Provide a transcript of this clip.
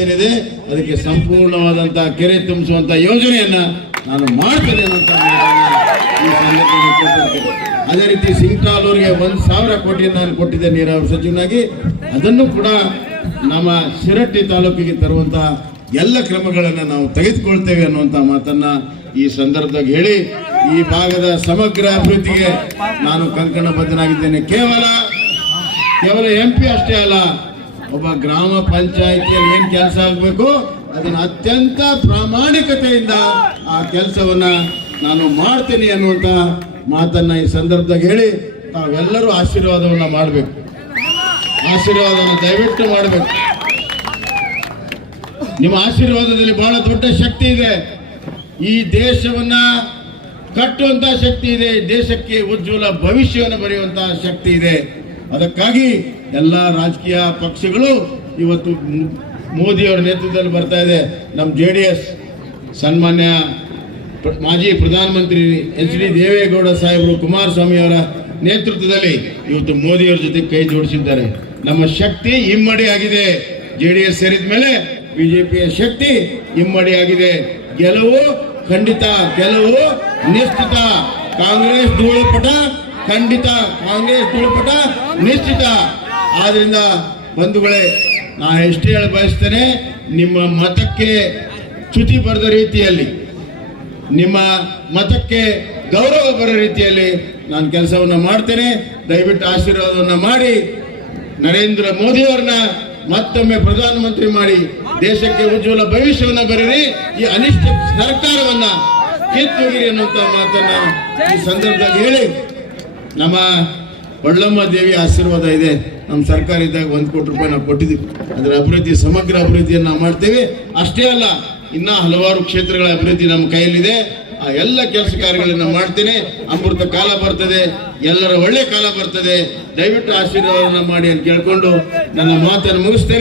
ಏನಿದೆ ಅದಕ್ಕೆ ಸಂಪೂರ್ಣವಾದಂತಹ ಕೆರೆ ತುಂಬಿಸುವಂತ ಯೋಜನೆಯನ್ನ ನಾನು ಮಾಡ್ತೇನೆ ಅಂತ ಅದೇ ರೀತಿ ಸಿಂಗ್ಟಾಲೂರಿಗೆ 1,000 ಕೋಟಿ ನಾನು ಕೊಟ್ಟಿದ್ದೆ ನೀರಾವರಿ ಸಚಿವನಾಗಿ. ಅದನ್ನು ಕೂಡ ನಮ್ಮ ಶಿರಟ್ಟಿ ತಾಲೂಕಿಗೆ ತರುವಂತ ಎಲ್ಲ ಕ್ರಮಗಳನ್ನು ನಾವು ತೆಗೆದುಕೊಳ್ತೇವೆ ಅನ್ನುವಂತ ಮಾತನ್ನ ಈ ಸಂದರ್ಭದಾಗ ಹೇಳಿ, ಈ ಭಾಗದ ಸಮಗ್ರ ಅಭಿವೃದ್ಧಿಗೆ ನಾನು ಕಂಕಣಬದ್ಧನಾಗಿದ್ದೇನೆ. ಕೇವಲ MP ಅಷ್ಟೇ ಅಲ್ಲ, ಒಬ್ಬ ಗ್ರಾಮ ಪಂಚಾಯಿತಿಯಲ್ಲಿ ಏನ್ ಕೆಲಸ ಆಗಬೇಕು ಅದನ್ನ ಅತ್ಯಂತ ಪ್ರಾಮಾಣಿಕತೆಯಿಂದ ಆ ಕೆಲಸವನ್ನ ನಾನು ಮಾಡ್ತೇನೆ ಅನ್ನುವಂತ ಮಾತನ್ನ ಈ ಸಂದರ್ಭದಾಗ ಹೇಳಿ, ತಾವೆಲ್ಲರೂ ಆಶೀರ್ವಾದವನ್ನ ಮಾಡಬೇಕು. ಆಶೀರ್ವಾದವನ್ನು ದಯವಿಟ್ಟು ಮಾಡಬೇಕು. ನಿಮ್ಮ ಆಶೀರ್ವಾದದಲ್ಲಿ ಬಹಳ ದೊಡ್ಡ ಶಕ್ತಿ ಇದೆ. ಈ ದೇಶವನ್ನ ಕಟ್ಟುವಂತ ಶಕ್ತಿ ಇದೆ. ದೇಶಕ್ಕೆ ಉಜ್ವಲ ಭವಿಷ್ಯವನ್ನು ಬರೆಯುವಂತಹ ಶಕ್ತಿ ಇದೆ. ಅದಕ್ಕಾಗಿ ಎಲ್ಲ ರಾಜಕೀಯ ಪಕ್ಷಗಳು ಇವತ್ತು ಮೋದಿಯವರ ನೇತೃತ್ವದಲ್ಲಿ ಬರ್ತಾ ಇದೆ. ನಮ್ಮ JDS ಸನ್ಮಾನ್ಯ ಮಾಜಿ ಪ್ರಧಾನಮಂತ್ರಿ HD ದೇವೇಗೌಡ ಸಾಹೇಬರು, ಕುಮಾರಸ್ವಾಮಿ ಅವರ ನೇತೃತ್ವದಲ್ಲಿ ಇವತ್ತು ಮೋದಿಯವರ ಜೊತೆ ಕೈ ಜೋಡಿಸಿದ್ದಾರೆ. ನಮ್ಮ ಶಕ್ತಿ ಇಮ್ಮಡಿ ಆಗಿದೆ. JDS ಸೇರಿದ ಮೇಲೆ ಬಿಜೆಪಿಯ ಶಕ್ತಿ ಇಮ್ಮಡಿ ಆಗಿದೆ. ಗೆಲುವು ಖಂಡಿತ, ಗೆಲುವು ನಿಶ್ಚಿತ. ಕಾಂಗ್ರೆಸ್ ಧೂಳುಪಟ ಖಂಡಿತ, ಕಾಂಗ್ರೆಸ್ ಧೂಳುಪಟ ನಿಶ್ಚಿತ. ಆದ್ರಿಂದ ಬಂಧುಗಳೇ, ನಾ ಎಷ್ಟೇ ಹೇಳ ಬಯಸ್ತೇನೆ, ನಿಮ್ಮ ಮತಕ್ಕೆ ಚ್ಯುತಿ ಬರದ ರೀತಿಯಲ್ಲಿ, ನಿಮ್ಮ ಮತಕ್ಕೆ ಗೌರವ ಬರೋ ರೀತಿಯಲ್ಲಿ ನಾನು ಕೆಲಸವನ್ನ ಮಾಡ್ತೇನೆ. ದಯವಿಟ್ಟು ಆಶೀರ್ವಾದವನ್ನ ಮಾಡಿ ನರೇಂದ್ರ ಮೋದಿಯವರನ್ನ ಮತ್ತೊಮ್ಮೆ ಪ್ರಧಾನಮಂತ್ರಿ ಮಾಡಿ ದೇಶಕ್ಕೆ ಉಜ್ವಲ ಭವಿಷ್ಯವನ್ನ ಬರೀರಿ. ಈ ಅನಿಷ್ಟ ಸರ್ಕಾರವನ್ನ ಕಿತ್ತೊಗಿರಿ ಅನ್ನುವಂತ ಮಾತನ್ನ ಈ ಸಂದರ್ಭದಲ್ಲಿ ಹೇಳಿ, ನಮ್ಮ ಒಳ್ಳಮ್ಮ ದೇವಿ ಆಶೀರ್ವಾದ ಇದೆ. ನಮ್ಮ ಸರ್ಕಾರ ಇದ್ದಾಗ 1 ಕೋಟಿ ರೂಪಾಯಿ ನಾವು ಕೊಟ್ಟಿದ್ದೀವಿ. ಅದರ ಅಭಿವೃದ್ಧಿ, ಸಮಗ್ರ ಅಭಿವೃದ್ಧಿಯನ್ನು ನಾವು ಮಾಡ್ತೇವೆ. ಅಷ್ಟೇ ಅಲ್ಲ, ಇನ್ನ ಹಲವಾರು ಕ್ಷೇತ್ರಗಳ ಅಭಿವೃದ್ಧಿ ನಮ್ಮ ಕೈಯಲ್ಲಿದೆ. ಆ ಎಲ್ಲ ಕೆಲಸ ಕಾರ್ಯಗಳನ್ನು ಮಾಡ್ತೇನೆ. ಅಮೃತ ಕಾಲ ಬರ್ತದೆ, ಎಲ್ಲರ ಒಳ್ಳೆ ಕಾಲ ಬರ್ತದೆ. ದಯವಿಟ್ಟು ಆಶೀರ್ವಾದವನ್ನು ಮಾಡಿ ಅಂತ ಕೇಳ್ಕೊಂಡು ನನ್ನ ಮಾತನ್ನು ಮುಗಿಸ್ತೇನೆ.